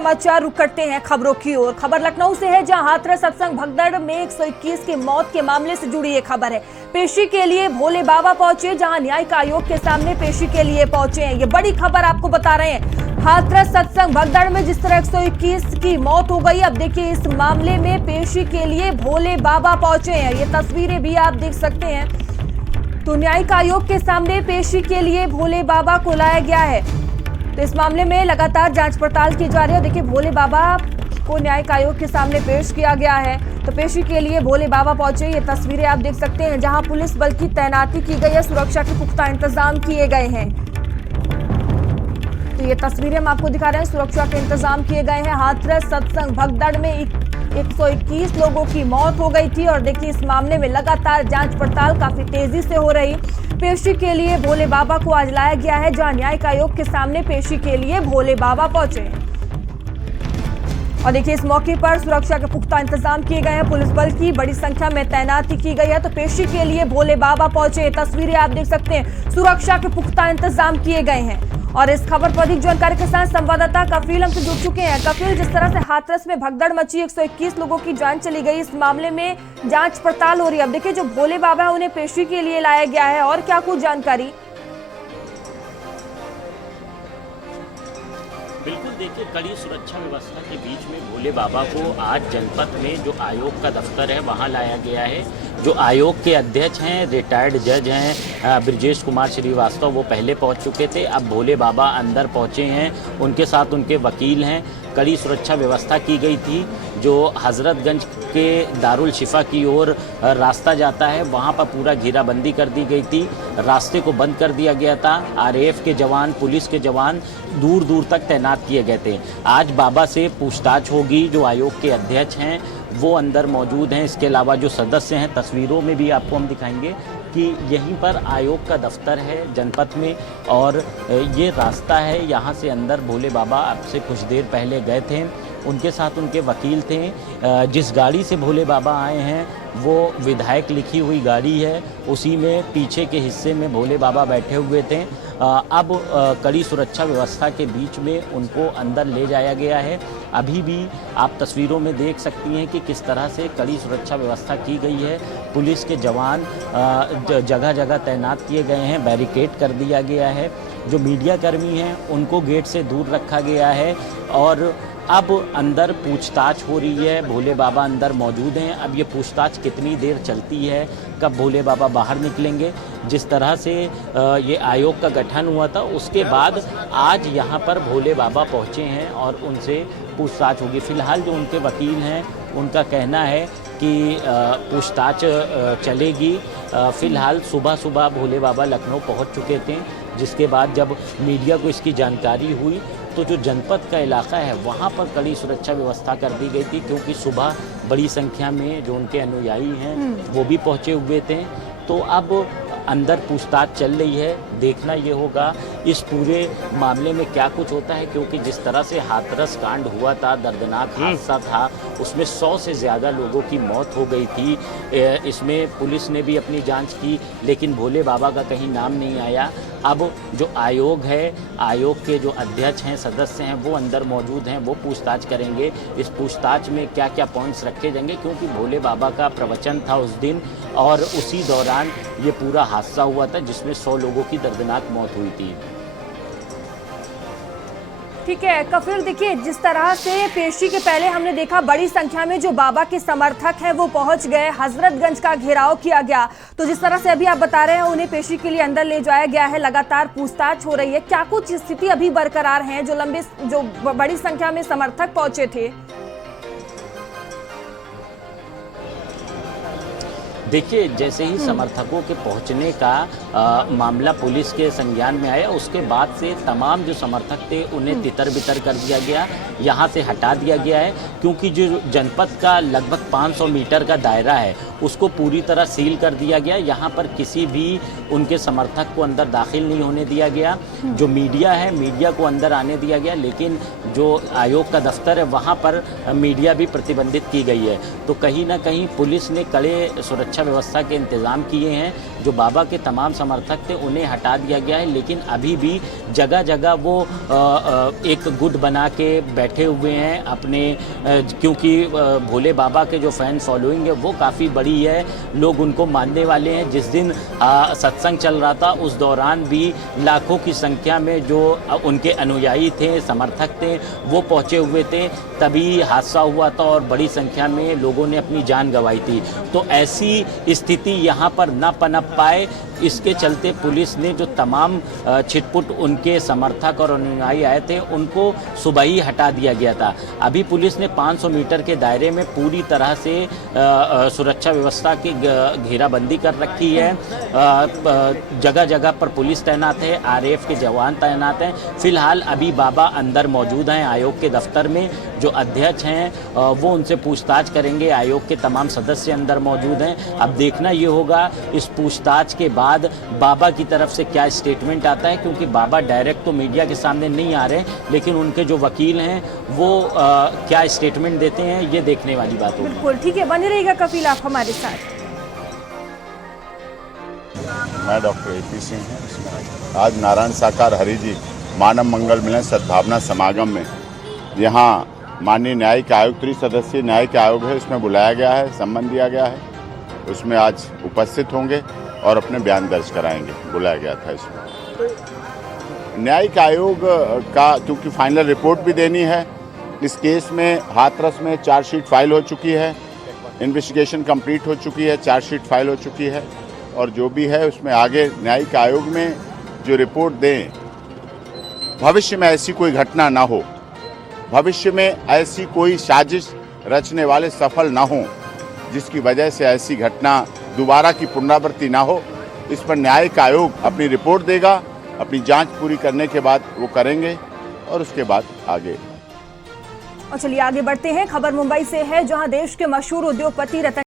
समाचार रुक करते हैं खबरों की ओर। खबर लखनऊ से है, जहां हाथरस सत्संग भगदड़ में 121 की मौत के मामले से जुड़ी ये खबर है। पेशी के लिए भोले बाबा पहुंचे, जहां न्यायिक आयोग के सामने पेशी के लिए पहुंचे हैं। ये बड़ी खबर आपको बता रहे हैं। हाथरस सत्संग भगदड़ में जिस तरह 121 की मौत हो गई, अब देखिए इस मामले में पेशी के लिए भोले बाबा पहुंचे हैं। ये तस्वीरें भी आप देख सकते हैं। तो न्यायिक आयोग के सामने पेशी के लिए भोले बाबा को लाया गया है। तो इस मामले में लगातार जांच पड़ताल की जा रही है। देखिए भोले बाबा को न्यायिक आयोग के सामने पेश किया गया है। तो पेशी के लिए भोले बाबा पहुंचे, ये तस्वीरें आप देख सकते हैं, जहां पुलिस बल की तैनाती की गई है, सुरक्षा के पुख्ता इंतजाम किए गए हैं। तो ये तस्वीरें हम आपको दिखा रहे हैं, सुरक्षा के इंतजाम किए गए हैं। हाथरस सत्संग भगदड़ में 121 लोगों की मौत हो गई थी और देखिए इस मामले में लगातार जांच पड़ताल काफी तेजी से हो रही। पेशी के लिए भोले बाबा को आज लाया गया है, जहां न्यायिक आयोग के सामने पेशी के लिए भोले बाबा पहुंचे। और देखिए इस मौके पर सुरक्षा के पुख्ता इंतजाम किए गए हैं, पुलिस बल की बड़ी संख्या में तैनाती की गई है। तो पेशी के लिए भोले बाबा पहुंचे, तस्वीरें आप देख सकते हैं, सुरक्षा के पुख्ता इंतजाम किए गए हैं। और इस खबर पर अधिक जानकारी के साथ संवाददाता कफील हमसे जुड़ चुके हैं। कफील, जिस तरह से हाथरस में भगदड़ मची, 121 लोगों की जान चली गई, इस मामले में जांच पड़ताल हो रही है। अब देखिए जो भोले बाबा है उन्हें पेशी के लिए लाया गया है, और क्या कुछ जानकारी? बिल्कुल, देखिए कड़ी सुरक्षा व्यवस्था के बीच में भोले बाबा को आज जनपद में जो आयोग का दफ्तर है वहां लाया गया है। जो आयोग के अध्यक्ष हैं, रिटायर्ड जज हैं ब्रजेश कुमार श्रीवास्तव, वो पहले पहुंच चुके थे। अब भोले बाबा अंदर पहुंचे हैं, उनके साथ उनके वकील हैं। कड़ी सुरक्षा व्यवस्था की गई थी। जो हजरतगंज के दारुल शिफा की ओर रास्ता जाता है वहाँ पर पूरा घेराबंदी कर दी गई थी, रास्ते को बंद कर दिया गया था। आरएएफ के जवान, पुलिस के जवान दूर दूर तक तैनात किए गए थे। आज बाबा से पूछताछ होगी। जो आयोग के अध्यक्ष हैं वो अंदर मौजूद हैं, इसके अलावा जो सदस्य हैं, तस्वीरों में भी आपको हम दिखाएंगे कि यहीं पर आयोग का दफ्तर है जनपद में, और ये रास्ता है, यहाँ से अंदर भोले बाबा अब से कुछ देर पहले गए थे। उनके साथ उनके वकील थे। जिस गाड़ी से भोले बाबा आए हैं वो विधायक लिखी हुई गाड़ी है, उसी में पीछे के हिस्से में भोले बाबा बैठे हुए थे। अब कड़ी सुरक्षा व्यवस्था के बीच में उनको अंदर ले जाया गया है। अभी भी आप तस्वीरों में देख सकती हैं कि किस तरह से कड़ी सुरक्षा व्यवस्था की गई है। पुलिस के जवान जगह जगह तैनात किए गए हैं, बैरिकेड कर दिया गया है। जो मीडिया कर्मी हैं उनको गेट से दूर रखा गया है। और अब अंदर पूछताछ हो रही है, भोले बाबा अंदर मौजूद हैं। अब ये पूछताछ कितनी देर चलती है, कब भोले बाबा बाहर निकलेंगे, जिस तरह से ये आयोग का गठन हुआ था उसके बाद आज यहाँ पर भोले बाबा पहुँचे हैं और उनसे पूछताछ होगी। फ़िलहाल जो उनके वकील हैं उनका कहना है कि पूछताछ चलेगी। फ़िलहाल सुबह सुबह भोले बाबा लखनऊ पहुँच चुके थे, जिसके बाद जब मीडिया को इसकी जानकारी हुई तो जो जनपद का इलाका है वहाँ पर कड़ी सुरक्षा व्यवस्था कर दी गई थी, क्योंकि सुबह बड़ी संख्या में जो उनके अनुयायी हैं वो भी पहुँचे हुए थे। तो अब अंदर पूछताछ चल रही है, देखना ये होगा इस पूरे मामले में क्या कुछ होता है, क्योंकि जिस तरह से हाथरस कांड हुआ था, दर्दनाक हादसा था, उसमें 100 से ज़्यादा लोगों की मौत हो गई थी। इसमें पुलिस ने भी अपनी जांच की, लेकिन भोले बाबा का कहीं नाम नहीं आया। अब जो आयोग है, आयोग के जो अध्यक्ष हैं, सदस्य हैं, वो अंदर मौजूद हैं, वो पूछताछ करेंगे। इस पूछताछ में क्या क्या पॉइंट्स रखे जाएंगे, क्योंकि भोले बाबा का प्रवचन था उस दिन और उसी दौरान ये पूरा हादसा हुआ था जिसमें 100 लोगों की दर्दनाक मौत हुई थी। ठीक है कफील, देखिए जिस तरह से पेशी के पहले हमने देखा बड़ी संख्या में जो बाबा के समर्थक हैं वो पहुंच गए, हजरतगंज का घेराव किया गया। तो जिस तरह से अभी आप बता रहे हैं उन्हें पेशी के लिए अंदर ले जाया गया है, लगातार पूछताछ हो रही है, क्या कुछ स्थिति अभी बरकरार है? जो बड़ी संख्या में समर्थक पहुंचे थे। देखिए जैसे ही समर्थकों के पहुंचने का मामला पुलिस के संज्ञान में आया, उसके बाद से तमाम जो समर्थक थे उन्हें तितर बितर कर दिया गया, यहाँ से हटा दिया गया है, क्योंकि जो जनपद का लगभग 500 मीटर का दायरा है उसको पूरी तरह सील कर दिया गया। यहाँ पर किसी भी उनके समर्थक को अंदर दाखिल नहीं होने दिया गया। जो मीडिया है, मीडिया को अंदर आने दिया गया, लेकिन जो आयोग का दफ्तर है वहाँ पर मीडिया भी प्रतिबंधित की गई है। तो कहीं ना कहीं पुलिस ने कड़े सुरक्षा व्यवस्था के इंतज़ाम किए हैं। जो बाबा के तमाम समर्थक थे उन्हें हटा दिया गया है, लेकिन अभी भी जगह जगह वो एक गुट बना के बैठे हुए हैं अपने, क्योंकि भोले बाबा के जो फैन फॉलोइंग है वो काफ़ी बड़ी है, लोग उनको मानने वाले हैं। जिस दिन सत्संग चल रहा था उस दौरान भी लाखों की संख्या में जो उनके अनुयायी थे, समर्थक थे, वो पहुंचे हुए थे। तभी हादसा हुआ था और बड़ी संख्या में लोगों ने अपनी जान गंवाई थी। तो ऐसी स्थिति यहाँ पर न पनप पाए, इसके चलते पुलिस ने जो तमाम छिटपुट उनके समर्थक और अनुयायी आए थे उनको सुबह ही हटा दिया गया था। अभी पुलिस ने 500 मीटर के दायरे में पूरी तरह से सुरक्षा व्यवस्था की घेराबंदी कर रखी है। जगह जगह पर पुलिस तैनात है, आरएएफ के जवान तैनात हैं। फिलहाल अभी बाबा अंदर मौजूद हैं आयोग के दफ्तर में। जो अध्यक्ष हैं वो उनसे पूछताछ करेंगे। आयोग के तमाम सदस्य अंदर मौजूद हैं। अब देखना ये होगा इस पूछताछ के बाद बाबा की तरफ से क्या स्टेटमेंट आता है, क्योंकि बाबा डायरेक्ट तो मीडिया के सामने नहीं आ रहे, लेकिन उनके जो वकील हैं वो क्या स्टेटमेंट देते हैं ये देखने वाली बात होगी। बिल्कुल ठीक है, बने रहिएगा कपिल आप हमारे साथ। मैं डॉक्टर AP सिंह हूँ। आज नारायण साकार हरि जी मानव मंगल मिलन सद्भावना समागम में यहाँ माननीय न्यायिक आयोग, त्रिसदस्यीय न्यायिक आयोग है, उसमें बुलाया गया है, सम्मान दिया गया है। उसमें आज उपस्थित होंगे और अपने बयान दर्ज कराएंगे, बुलाया गया था इसमें। न्यायिक आयोग का क्योंकि फाइनल रिपोर्ट भी देनी है, इस केस में हाथरस में चार्जशीट फाइल हो चुकी है, इन्वेस्टिगेशन कंप्लीट हो चुकी है, चार्जशीट फाइल हो चुकी है, और जो भी है उसमें आगे न्यायिक आयोग में जो रिपोर्ट दें, भविष्य में ऐसी कोई घटना ना हो, भविष्य में ऐसी कोई साजिश रचने वाले सफल ना हो जिसकी वजह से ऐसी घटना दोबारा की पुनरावृत्ति ना हो। इस पर न्यायिक आयोग अपनी रिपोर्ट देगा, अपनी जांच पूरी करने के बाद वो करेंगे और उसके बाद आगे। और चलिए आगे बढ़ते हैं। खबर मुंबई से है, जहां देश के मशहूर उद्योगपति रतन